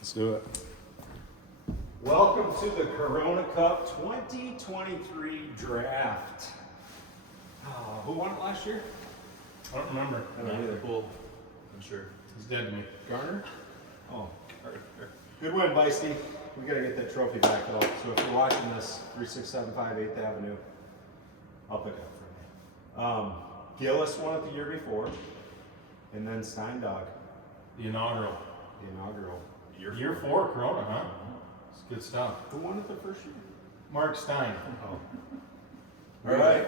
Let's do it. Welcome to the Corona Cup 2023 draft. Who won it last year? I don't remember. I don't either. Cool. I'm sure. He's dead to me. Garner? Oh, good win, Beisty. We gotta get that trophy back though. So if you're watching this, 3675 8th Avenue, I'll pick it up for you. Gillis won it the year before, and then Steindog, The inaugural. the inaugural. Year four, Corona, huh? It's good stuff. Who won it the first year? Mark Stein. All right.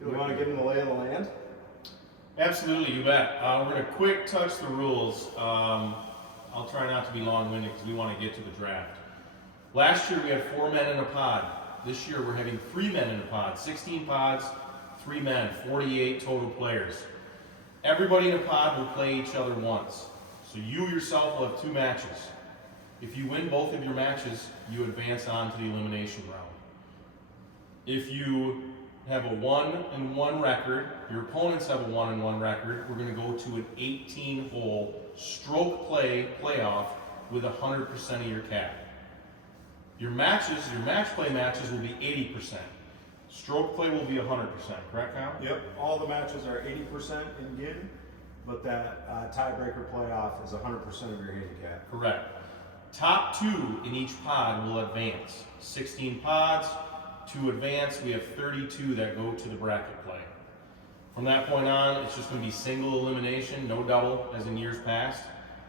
You want to give him the lay of the land? Absolutely, you bet. We're going to quick touch the rules. I'll try not to be long-winded because we want to get to the draft. Last year we had 4 men in a pod. This year we're having 3 men in a pod. 16 pods, 3 men, 48 total players. Everybody in a pod will play each other once. So you yourself will have 2 matches. If you win both of your matches, you advance on to the elimination round. If you have a 1-1 record, your opponents have a 1-1 record, we're going to go to an 18-hole stroke play playoff with 100% of your cap. Your match play matches will be 80%. Stroke play will be 100%, correct, Kyle? Yep. All the matches are 80% in GIN, but that tiebreaker playoff is 100% of your handicap. Correct. Top 2 in each pod will advance. 16 pods, 2 advance. We have 32 that go to the bracket play. From that point on, it's just going to be single elimination, no double as in years past.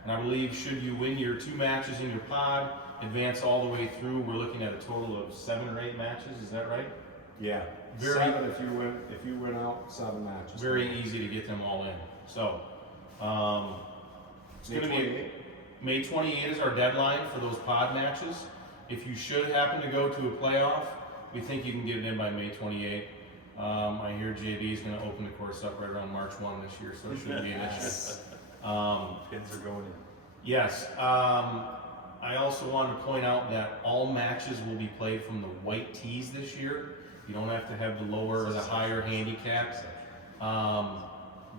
And I believe should you win your 2 matches in your pod, advance all the way through, we're looking at a total of 7 or 8 matches. Is that right? Yeah. Very- 7 if you win out 7 matches. Very easy to get them all in. So, it's May going to be 28. May 28 is our deadline for those pod matches. If you should happen to go to a playoff, we think you can get it in by May 28. I hear JD is going to open the course up right around March 1 this year, so it shouldn't be an issue. Pins are going in. Yes. I also wanted to point out that all matches will be played from the white tees this year. You don't have to have the lower or the higher handicaps.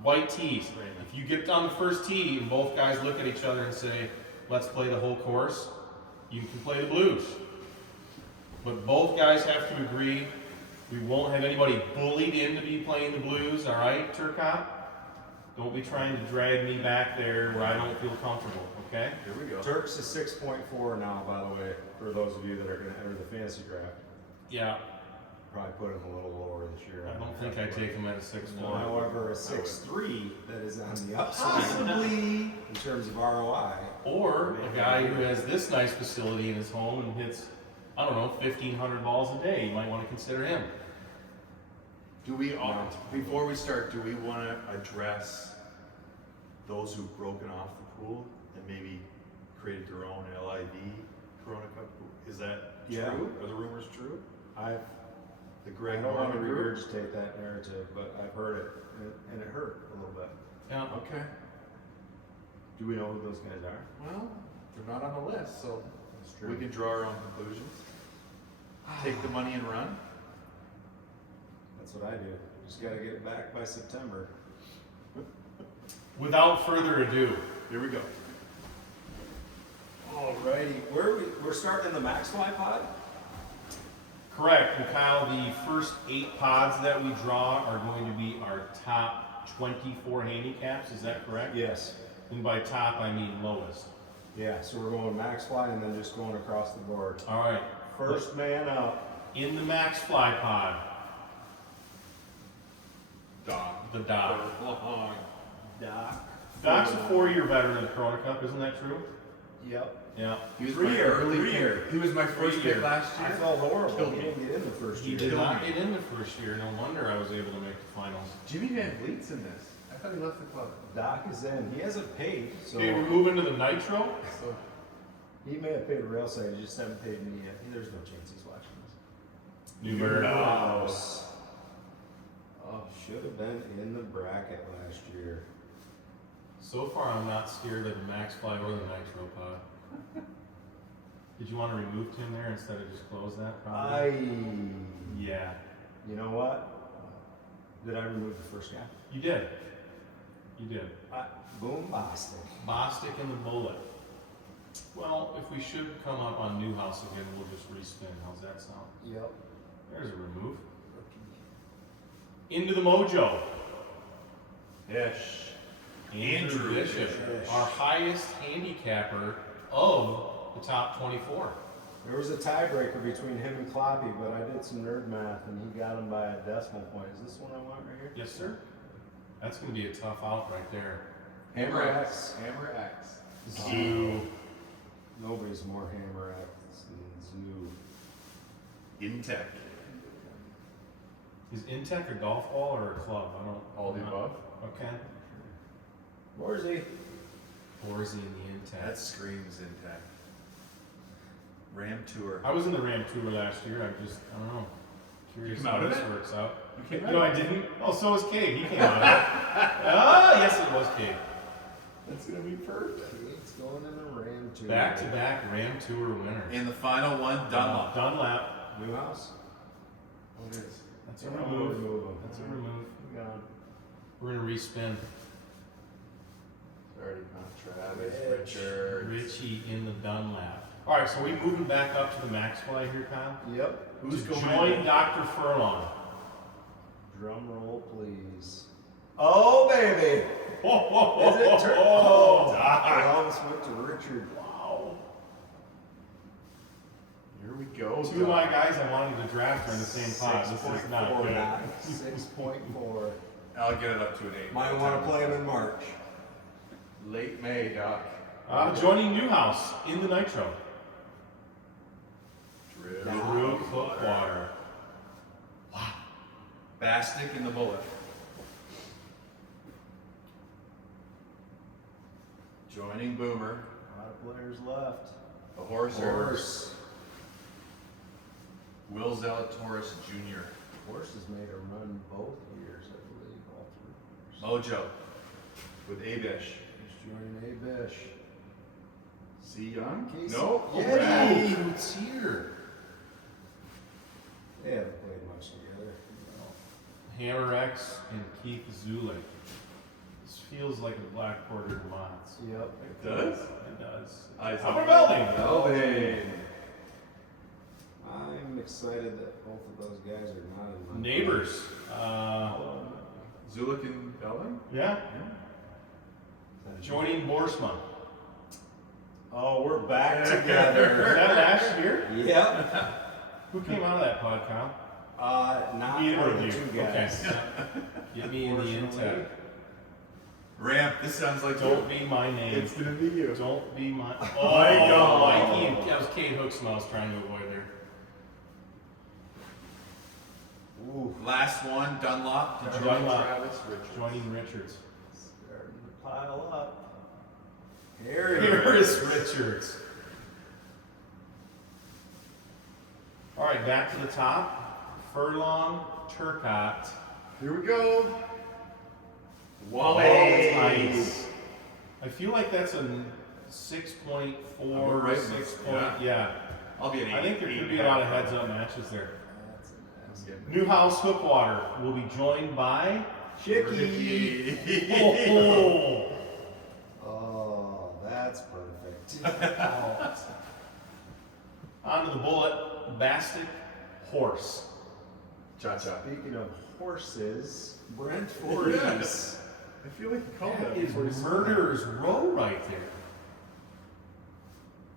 White tees. If you get on the first tee and both guys look at each other and say, let's play the whole course, you can play the blues. But both guys have to agree. We won't have anybody bullied into be playing the blues, all right, Turcotte? Don't be trying to drag me back there where I don't feel comfortable, okay? Here we go. Turks is 6.4 now, by the way, for those of you that are going to enter the fantasy draft. Yeah, Probably put him a little lower this year. I don't think I take him at a 6-4. However, a 6.3 that is on the upside in terms of ROI. Or a guy who has this nice facility in his home and hits, I don't know, 1,500 balls a day. You might want to consider him. Do we, before we start, do we want to address those who've broken off the pool and maybe created their own LIV Corona Cup pool? Is that Yeah. true? Are the rumors true? I The Greg don't want to Norman group? regurgitate that narrative, but I've heard it, and it hurt a little bit. Yeah. Okay. Do we know who those guys are? Well, they're not on the list, so That's we can draw our own conclusions. Take the money and run. That's what I do. Just got to get it back by September. Without further ado, Here we go. Alrighty, we're starting in the Max Fly pod. correct. And Kyle, the first 8 pods that we draw are going to be our top 24 handicaps. Is that correct? Yes. And by top, I mean lowest. Yeah, so we're going Max Fly and then just going across the board. All right. First man up. In the Max Fly pod, Doc. the Doc. Doc. Doc's a 4-year veteran of the Corona Cup. Isn't that true? Yep. Yeah. He was 3 my year, early 3 pick. year. He was my first Three-year. pick last I year. felt horrible. Killed He me. didn't get in the first He year. did killed not me. get in the first year. No wonder I was able to make the finals. Jimmy Van Vliet's in this. I thought he left the club. Doc is in. He hasn't paid, so Okay, we're moving to the Nitro. So he may have paid a rail side. He just haven't paid me yet. There's no chance he's watching this. Newberg. House. Oh, should have been in the bracket last year. So far, I'm not scared of the Max Fly or the Nitro pod. Did you want to remove Tim there instead of just close that? Probably. Yeah, You know what? Did I remove the first guy? you did. You did. Boom, Boston. Bostic and the Bullet. Well, if we should come up on Newhouse again, we'll just respin. How's that sound? Yep. There's a remove. Into the Mojo. Ish. Andrew Bishop, Bishop. our highest handicapper of the top 24. There was a tiebreaker between him and Kloppy, but I did some nerd math and he got him by a decimal point. Is this one I want right here? Yes, sir. That's going to be a tough out right there. Hammer X. Hammer X. Zoo. Nobody's more Hammer X than Zoo. Intech. Is Intech a golf ball or a club? I don't. All the above. Okay. Where's he? Or is he in the Intech? That screams Intech. Ram Tour. I was in the Ram Tour last year. I don't know. Curious came how out of this it? works out. You came No, out I didn't. Oh, so was Cade. He came out of it. Ah, yes, it was Cade. That's gonna be perfect. It's going in the Ram too. Back-to-back Ram Tour winner. And the final one, Dunlop. Dunlap. Newhouse? Oh, it is. That's a Yeah, remove. remove him. That's a remove. We got him. We're gonna respin. Already gone. Travis, Rich. Richard. Richie in the Dunlap. All right, so we moving back up to the max fly here, Kyle. Yep. Who's to going? join Dr. Furlong. Drum roll, please. Oh, baby! Oh, Is it turn? oh, I almost went to Richard. wow. Here we go. Two of my guys I wanted to draft are in the same pot. This is not 6.49. good. 6.4. I'll get it up to an 8. Might want to play him in March. Late May, Doc. Joining Newhouse in the Nitro. Drew. Drew Cookwater. Bastic in the bullet. Joining Boomer. A lot of players left. The Horser. Horse. Will Zalatoris Jr. Horse has made a run both years, I believe, all 3 years. Mojo. With Abish. He's joining A-Bish. C. Young? Casey. No. Yeah. Hey, who's here? They haven't played much together. Hammer X and Keith Zulik. This feels like a Black Porter Mott's. Yep. It does? It does. Isaac. Upper Belding. Belding. I'm excited that both of those guys are not in my Neighbors. Zulik and Belding? Yeah. Yeah. Joining Borsma. Oh, we're back Was together. that last year? Yep. Who came out of that pod, Kyle? Not Either one of of you. the two guys. Okay. Get me in the Unfortunately. Intech. Ramp, this sounds like Don't be my name. It's gonna be you. Don't be my. my God. Mikey and that was Kate Hooksman I was trying to avoid there. Ooh, Last one, Dunlop. To join Dunlop. Travis Richards. Joining Richards. starting to pile up. Here Here is Richards. All right, back to the top. Furlong, Turcotte. Here we go. Wally. Nice. I feel like that's a 6.4, we're right in 6 this, point. Yeah. I'll be an 8. I think there could be a lot of heads-up matches there. That's an ass. Newhouse Hookwater will be joined by Chicky. Oh, Oh, that's perfect. onto the bullet, Bastic Horse. Cha-cha. Speaking of horses, Brent Voorhees. I feel like you called That that is before you said Murderer's Row right there.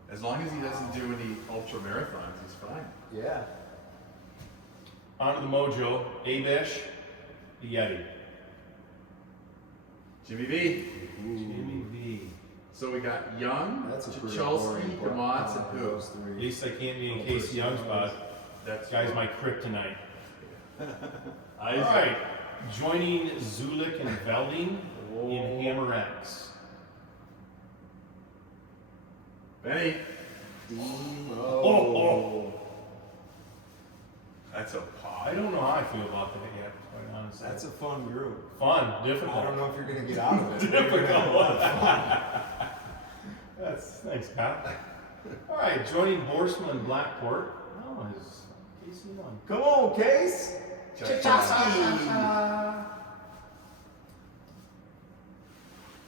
that. As long as he doesn't do any ultra marathons, he's fine. Yeah. Onto the Mojo, Abish, Yeti. Jimmy V. Jimmy V. So we got Young, That's a pretty Chicholsky, boring Demotts, and who? those At three. least I can't be in Casey Young's spot. That's Guy's my kryptonite. All Isaac. right, joining Zulik and Velding in Hammer X. Benny. Oh. That's a I pod. don't know how I feel about that yet, quite honestly. That's a fun group. Fun, I difficult. don't know if you're going to get out of it. Difficult. That's thanks, Pat. All right, joining Borsman and Blackport. Oh, is Casey Young. Come on, Case. Cha-cha.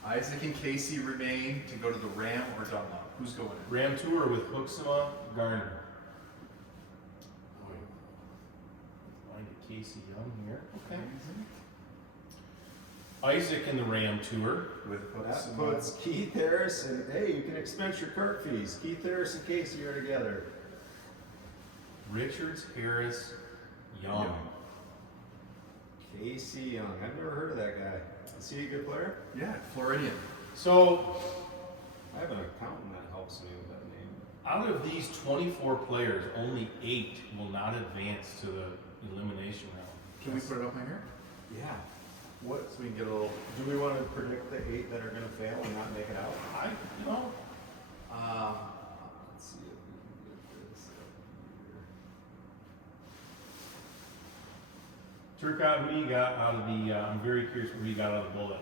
Isaac and Casey remain to go to the Ram or Dunlop. Who's going in? Ram Tour with Hooksema Garner. Find a Casey Young here. Okay. Isaac in the Ram Tour. With That puts Keith Harris and, hey, you can expense your cart fees. Keith Harris and Casey are together. Richards, Harris, Young. Casey Young, I've never heard of that guy. Is he a good player? Yeah, Floridian. So, I have an accountant that helps me with that name. out of these 24 players, only 8 will not advance to the elimination round. Can we put it up on here? Yeah. What, So we can get a little. do we want to predict the 8 that are going to fail and not make it out? You know, Let's see if we can get this up here. Turcotte, who do you got out of the, I'm very curious what you got out of the bullet.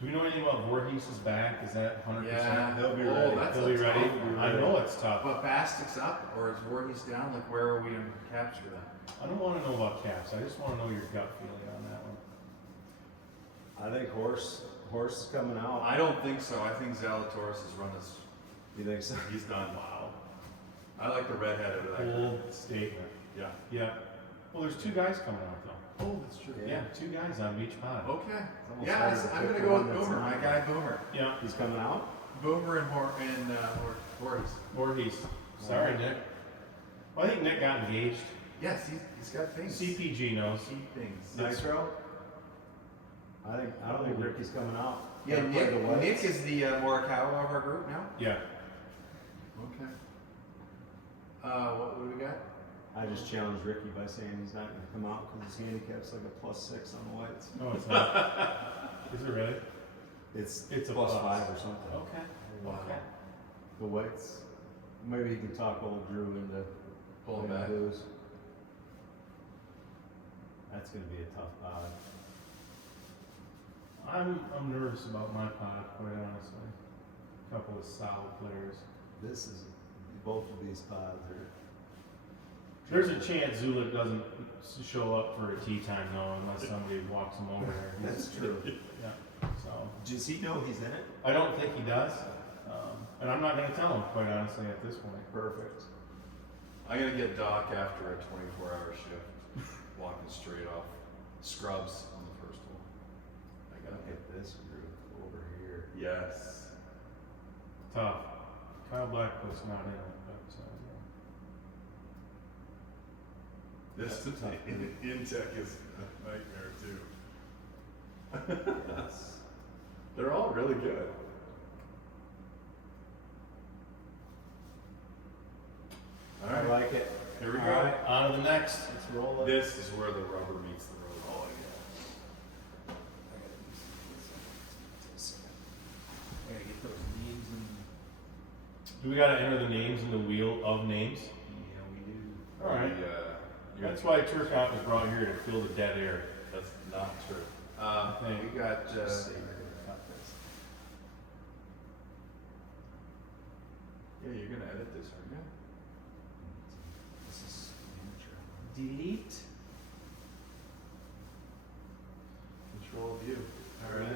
Do we know anything about Voorhees' back? Is that 100%? Yeah, They'll be oh, ready. that's They'll be a ready? tough one. I know it's tough. But Bastic's up or is Voorhees down? Like, where are we going to capture that? I don't want to know about caps. I just want to know your gut feeling on that one. I think Horse is coming out. I don't think so. I think Zalatoris has run his. You think so? He's done. Wow. I like the redhead of that. Bold statement. Yeah. Yeah. Well, there's 2 guys coming out though. Oh, that's true. Yeah, 2 guys on each pod. Okay. almost Yeah, harder to I'm pick gonna the go one with that's Boomer. not. My guy Boomer. Yeah, He's coming out? Boomer and Voorhees. Voorhees. Sorry, Nick. Well, I think Nick got engaged. Yes, he's got things. CPG knows. See things. Nitro? I don't think Ricky's coming out. Yeah, Gotta play the Whites. Nick is the Morikawa of our group now. Yeah. Okay. What do we got? I just challenged Ricky by saying he's not going to come out because his handicap's like a +6 on the Whites. No, it's not. Is it really? It's It's a +5 plus. or something. Okay. Okay. The Whites. Maybe he can talk old Drew into Pulling playing back. blues. That's going to be a tough pod. I'm nervous about my pod, quite honestly. A couple of solid players. This is both of these pods are. There's a chance Zulik doesn't show up for a tea time though, unless somebody walks him over there. That's true. Yeah. So Does he know he's in it? I don't think he does, and I'm not going to tell him, quite honestly, at this point. Perfect. I'm gonna get Doc after a 24-hour shift, walking straight off scrubs on the first hole. I got Look at this group over here. Yes. Tough. Kyle Blackwood's not in it, but This That's a tough Intech is a nightmare too. Yes. They're all really good. All I right, like it. here we All go. right. on to the next. Let's roll it. This is where the rubber meets the road. Oh I gotta get those names and. Do we got to enter the names in the wheel of names? Yeah, we do. All right. That's why Turcotte was brought here to fill the dead air. That's not true. think. We got. Just say you're gonna cut this. Yeah, you're gonna edit this, aren't you? This is amateur. Delete. Control view. All right.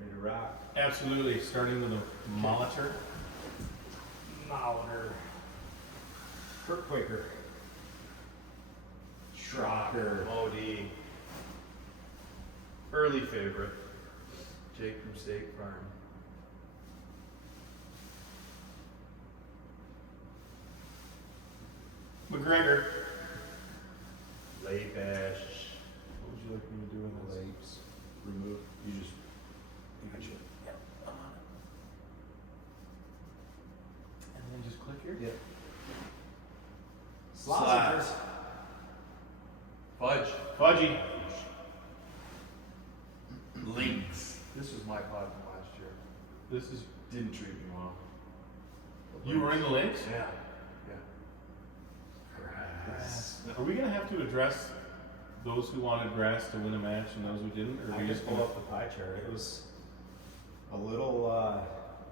Ready to rock. Absolutely. Starting with a monitor. Molitor. Kurt Quaker. Schrocker. OD. Early favorite. Jake from State Farm. McGregor. Late Bash. What would you like me to do with this? Lapes. Remove. You just. Gotcha. Yep, I'm on it. And then just click here? Yep. Slot. Fudge. Fudgy. Links. This was my pod from last year. This is. Didn't treat me well. You were in the links? Yeah. Are we going to have to address those who wanted grass to win a match and those who didn't? Or are I we just just pulled going up the pie chart. It was a little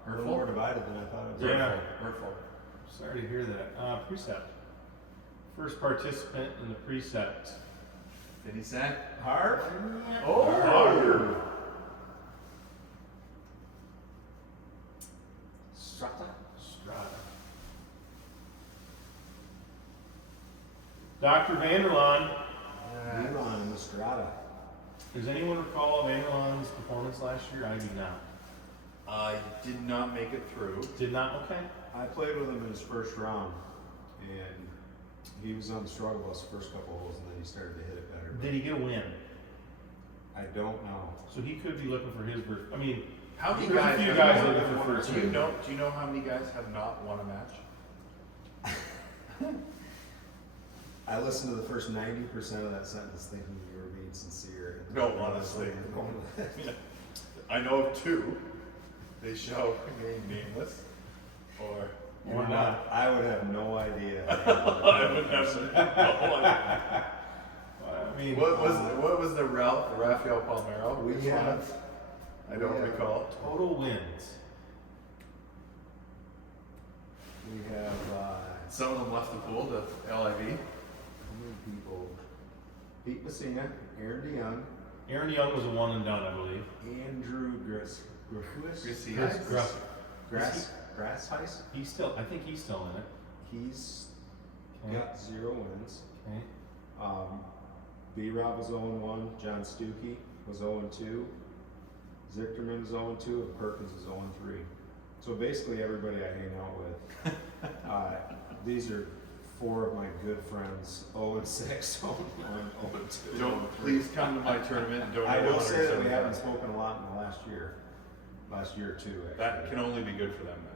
Hurtful? more divided than I thought it was. Yeah. Hurtful. Sorry to hear that. Precept. First participant in the precept. 50 Cent. Harv. Oh, Harv. Strata. Dr. Vanderlaan. Elon and Estrada. Does anyone recall Vanderlaan's performance last year? I do not. I did not make it through. Did not? Okay. I played with him in his first round, and he was on the struggle bus the first couple holes, and then he started to hit it better. Did he get a win? I don't know. So he could be looking for his first. I mean, How many there's guys? a few have guys not- looking for first. Do you know? Do you know how many guys have not won a match? I listened to the first 90% of that sentence thinking you were being sincere. and No, then honestly. you were going with it. I know of two. They shall remain nameless. Or Or not. I would have no idea. I would have no idea. I mean, What was the Rafael Palmeiro? We Which one? have. I don't we have- recall. total wins. We have Some of them left the pool to LIV. how many people? Pete Messina, Aaron DeYoung, Aaron Young was a one and done, I believe. Andrew Grass Heis. He's still. I think he's still in it. He's Okay. got 0 wins. Okay. B-Rob was 0-1, John Stuckey was 0-2, Zichterman is 0-2, and Perkins is 0-3. So basically everybody I hang out with, these are 4 of my good friends, 0-6, 0-1, 0-2. Don't please come to my tournament and don't. I know will say that we 175. haven't spoken a lot in the last year or two, actually. That can only be good for them then.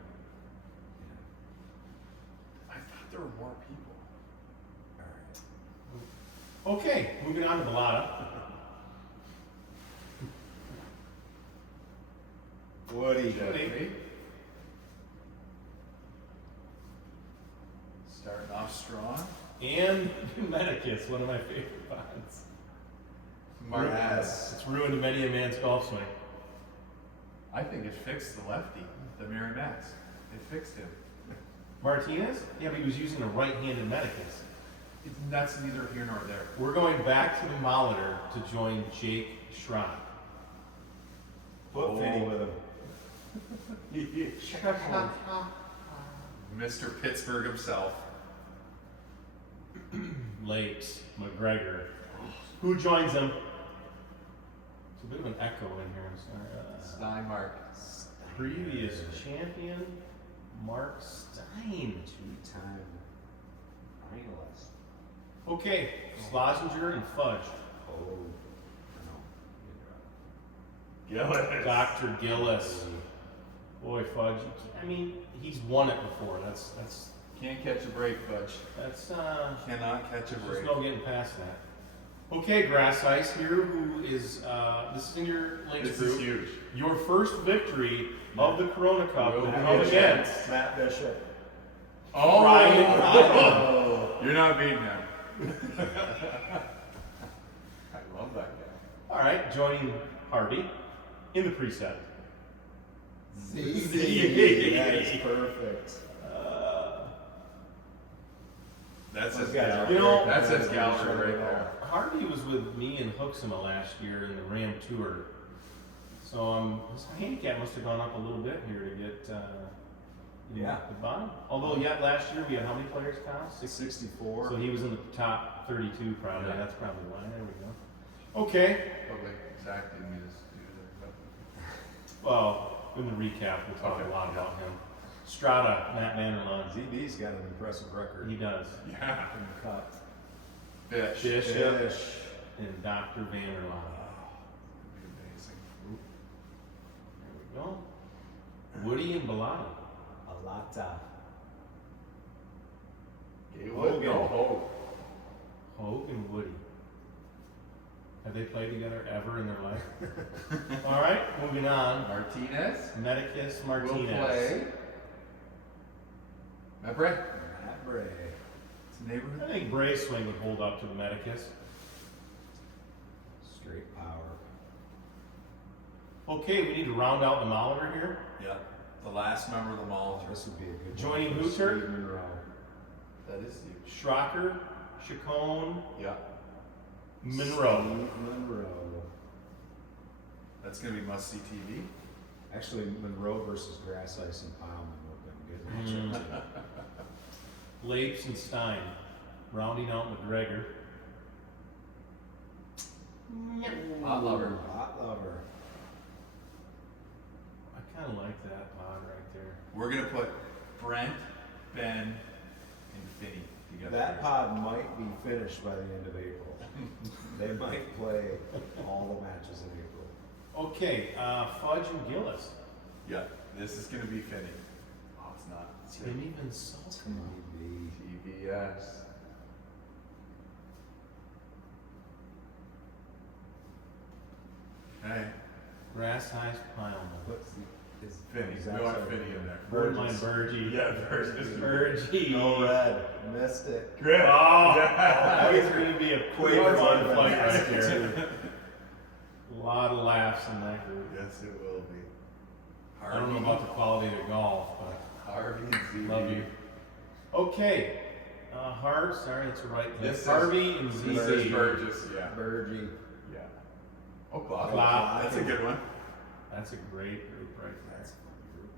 I thought there were more people. All right. Okay. Moving on to Bellata. Woody. Jeffrey. Starting off strong. And Medicus, one of my favorite pods. Yes. It's ruined many a man's golf swing. I think it fixed the lefty, the Mary Max. It fixed him. Martinez? Yeah, but he was using a right-handed Medicus. That's neither here nor there. We're going back to the Molitor to join Jake Schrock. Put Finney with him. Mr. Pittsburgh himself. Late McGregor. Who joins him? It's a bit of an echo in here. I'm sorry. Steinmark. Previous champion, Mark Stein. 2-time finalist. Okay, Schlesinger and Fudge. Oh, Gillis. Dr. Gillis. Boy, Fudge. I mean, he's won it before. That's Can't catch a break, Butch. Cannot catch a there's break. no getting past that. Okay, Grass Ice here, who is this is in your links This group. is huge. Your first victory of the Corona Cup will Matt come Bishop. against Matt Bishop. Oh, Ryan Ryan. You're not beating him. I love that guy. All right, joining Harvey in the preset. Z. That's perfect. That's his Those guys gallery. are You know, great. That's his gallery right there. Harvey was with me and Hooksima last year in the Ram Tour. So his handicap must have gone up a little bit here to get Yeah. the bottom. Although last year we had how many players, Kyle? 64. So he was in the top 32 probably. Yeah. That's probably why. There we go. Okay. Probably exactly me to do there, but Well, in the recap, we'll talk Okay. a lot about him. Strata, Matt Vanderlaan. ZB's got an impressive record. He does. yeah. In the cut. Fish. Bishop Fish. and Dr. Vanderlaan. That'd be amazing. There we go. Woody and Bellata. Alata. Gaywood? Hogan. No, Hogue. Hogue and Woody. Have they played together ever in their life? All right, moving on. Martinez. Medicus Will Martinez. play. Matt Bray. Matt Bray. It's a I neighborhood. think Bray's swing would hold up to the Medicus. Straight power. Okay, we need to round out the Molitor here. Yeah. The last member of the mall. This would be a good one Joining for Hooter? Steve Monroe. That is huge. Schrocker, Chacon, Yeah. Monroe. Steve Monroe. That's gonna be must-see TV. Actually, Monroe versus Grass Ice and Pileman would have been a good matchup. too. Lapes and Stein, rounding out McGregor. Hot lover. Hot lover. I kind of like that pod right there. We're gonna put Brent, Ben, and Finney together. That pod might be finished by the end of April. They might play all the matches in April. Okay, Fudge and Gillis. Yeah, this is gonna be Finney. Oh, it's not. Timmy Van Salten. TV. TBS. Hey, Grass Ice Pileman. What's the, is Finney. is We that want so- Finney in there. Birdline Burgee. Yeah, Burgess. Burgee. No red. Missed it. Great. Oh, that was going to be a quick Quick fun one. fight right there. A lot of laughs in that group. Yes, it will be. I don't know about the quality of the golf, but Harvey and ZB. love you. Okay, sorry, that's the right. This is- Harvey and This is ZZ. Burgess, yeah. Burgee. Yeah. Oh, Bob. Bob. That's a good one. That's a great group right there. That's a fun group.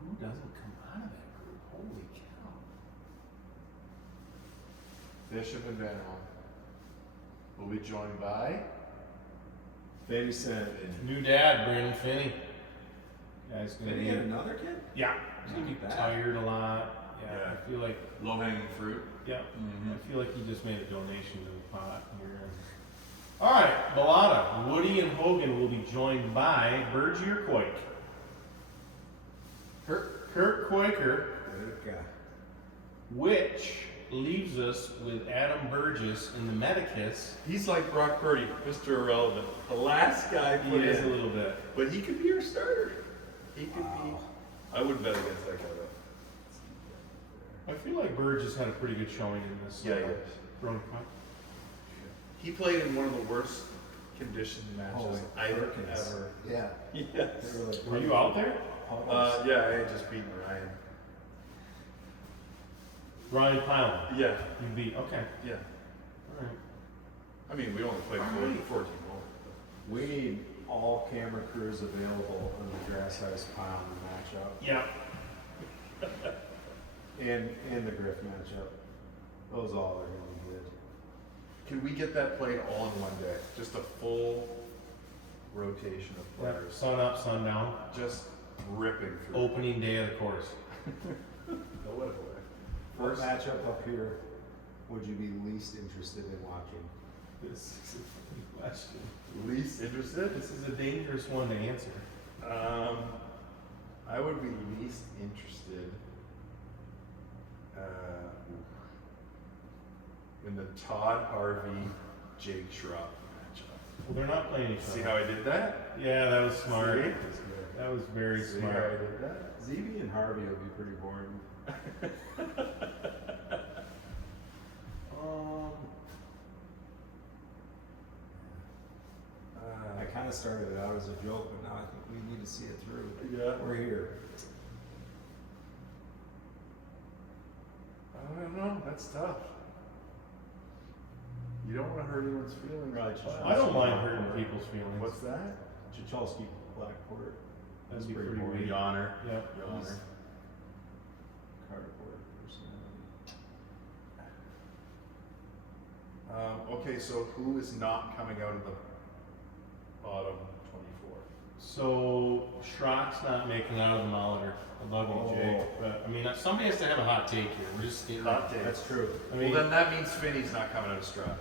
Who doesn't come out of that group? Holy cow. Bishop and Van Horn. Will be joined by Finney sent. New dad, Brandon Finney. Guy's gonna Finney be, and another kid? yeah, he's gonna be Not bad. tired a lot. Yeah, Yeah. I feel like, low hanging fruit. yeah, Mm-hmm. I feel like he just made a donation to the pot here. All right, Bellata, Woody and Hogan will be joined by Burgee or Quake. Kurt Quaker, Good guy. which leaves us with Adam Burgess in the Medicus. He's like Brock Purdy, Mr. Irrelevant. The last guy He put is in. a little bit. But he could be your starter. He could be. I wouldn't bet against that guy though. I feel like Burgess had a pretty good showing in this. Yeah, he is. Rona Cup. He played in one of the worst conditioned matches I've Perkins. ever. Yeah. Yes. They were like Were you out there? puddles. Yeah, I had just beaten Ryan. Ryan Pileman. Yeah, You beat. Okay. yeah. All right. I mean, we only played Right. 14 more. We need all camera crews available in the Grass Ice Pound matchup Yeah. and the Griff matchup. Those all are gonna be good. Can we get that played all in one day? Just a full rotation of Yep. players. Sun up, sundown. Just ripping through. Opening day of the course. No way. What matchup up here would you be least interested in watching? This is a funny question. Least interested? This is a dangerous one to answer. I would be least interested in the Todd Harvey Jake Schropp matchup. Well, they're not playing each other. See how I did that? Yeah, that was smart. See? That was very See how I smart. did that? ZB and Harvey will be pretty boring. I kind of started it out as a joke, but now I think we need to see it through. Yeah. We're here. I don't know. That's tough. You don't want to hurt anyone's feelings. Right, I don't mind hurting people's feelings. What's that? Chichalski, Blackport. That'd be pretty pretty boring. weak. Honor. Yep. Your honor. Cardboard personality. Okay, so who is not coming out of the bottom 24? So Schrock's not making out of the Molitor. I love you, Jake. Oh. But I mean, somebody has to have a hot take here. We're just stating. Hot take. That's true. I mean, Well, then that means Finney's not coming out of Strata.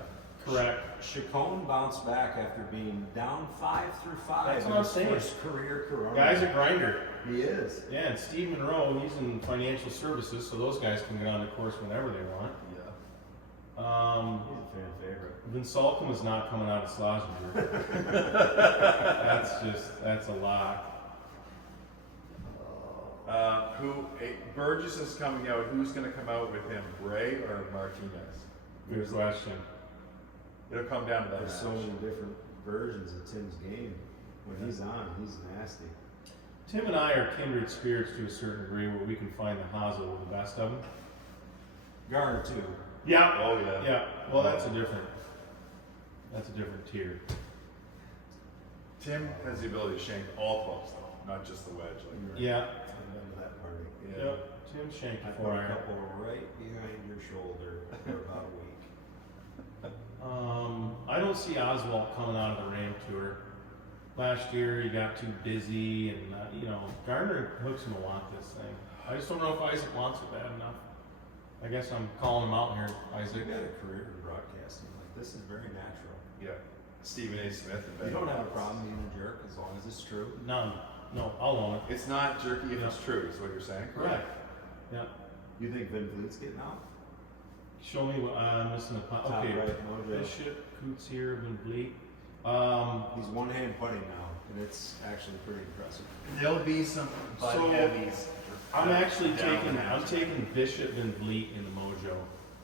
correct. Chacon bounced back after being down 5 through 5. That's in what I'm his saying. First career Corona. Guy's a grinder. He is. Yeah, and Steve Monroe, he's in financial services, so those guys can get on the course whenever they want. Yeah. He's a fan favorite. Vince Salkin is not coming out of Schlesinger. That's a lock. Burgess is coming out. Who's going to come out with him, Bray or Martinez? Good question. It'll come down to that. There's so match. many different versions of Tim's game. When he's on, he's nasty. Tim and I are kindred spirits to a certain degree where we can find the Hazel with the best of them. Garner too. Yeah. Oh yeah. Yeah. Well, that's a different. That's a different tier. Tim has the ability to shank all 12s though, not just the wedge. Like, Yeah. I've been to that party. Yeah. Yep. Tim Shank I before put a iron. couple right behind your shoulder for about a week. I don't see Oswald coming out of the Ram Tour. Last year he got too busy, and Gardner Hook's gonna want this thing. I just don't know if Isaac wants it bad enough. I guess I'm calling him out here, Isaac. You've got a career in broadcasting. Like, this is very natural. Yeah. Stephen A. Smith. And You Ben don't have a Roberts. problem being a jerk as long as it's true. None. No, I'll own it. It's not jerky if Yeah. it's true, is what you're saying? Correct. Yeah. You think Vin Vliet's getting out? Show me what I'm missing the Top okay. right, Mojo. Bishop, Coots here, Van Vliet. He's one hand putting now, and it's actually pretty impressive. There'll be some butt So, heavies. I'm actually down I'm that. taking Bishop Van Vliet in the Mojo.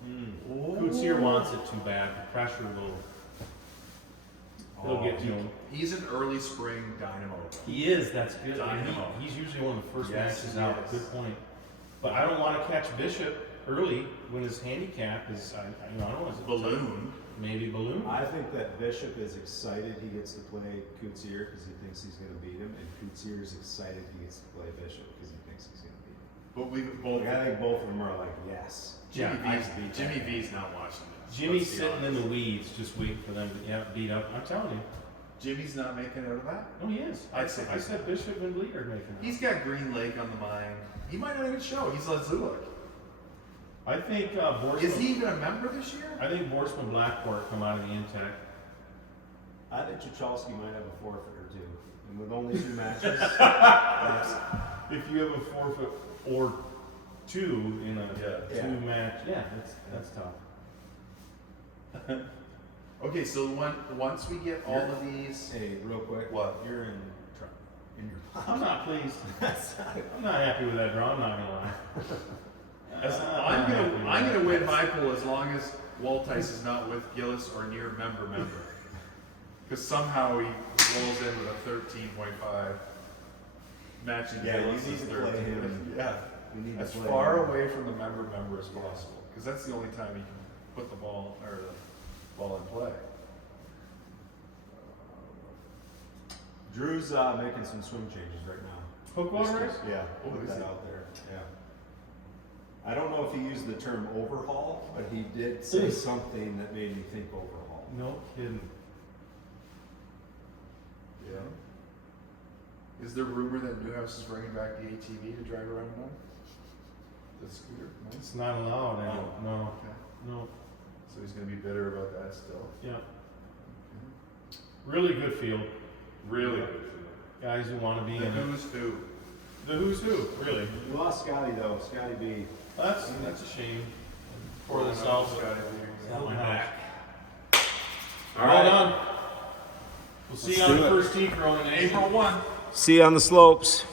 Ooh. Coots here wants it too bad. The pressure will. It'll get to him. He's an early spring dynamo. He is. That's good. And Dynamo. he's usually one of the first Yes, matches he out. is. Good point. But I don't want to catch Bishop early when his handicap is. I don't want to Balloon. Maybe balloon. I think that Bishop is excited he gets to play Couture because he thinks he's going to beat him, and Couture is excited he gets to play Bishop because he thinks he's going to beat him. But we both. Like, I think both of them are like, yes. Jimmy Yeah, V's I beat Jimmy that. V's not watching this. Jimmy's Let's be sitting in honest. the weeds, just waiting for them to beat up. I'm telling you. Jimmy's not making it out of that. No, he is. I'd say I said Bishop and Lee are making it. He's got Green Lake on the mind. He might not even show. He's a Zulik. I think Borsman. Is he even a member this year? I think Borsman Blackport come out of the Intech. I think Chichalski might have a forfeit or two, and with only 2 matches, that's, If you have a forfeit or 2 in a Yeah. 2 match, yeah, that's tough. Okay, so once we get all of these, hey, real quick, What? You're in trouble. In your I'm not pleased. That's not I'm not happy with that draw. I'm not gonna lie. I'm gonna win my pool as long as Waltice is not with Gillis or near member. Because somehow he rolls in with a 13.5 matching Yeah, you Gillis need is to play 13. him. Yeah, We need as to play far him. away from the member as possible. Because that's the only time you can put the ball or the ball in play. Drew's making some swing changes right now. Hook water race? Yeah, Oh, put is that he? out there. Yeah. I don't know if he used the term overhaul, but he did say something that made me think overhaul. No kidding. Yeah. Is there rumor that Newhouse is bringing back the ATV to drive around on? The scooter? No? It's not allowed. I don't. No. Okay. No. So he's gonna be bitter about that still. Yeah. Really good field. Really? Guys who want to be The in it. who's who. The who's who, really. We lost Scotty though, Scotty B. That's a shame. For the South. He'll be back. All Well right. done. We'll see you Let's on do the it. first tee, Corona Nation. April 1. See you on the slopes.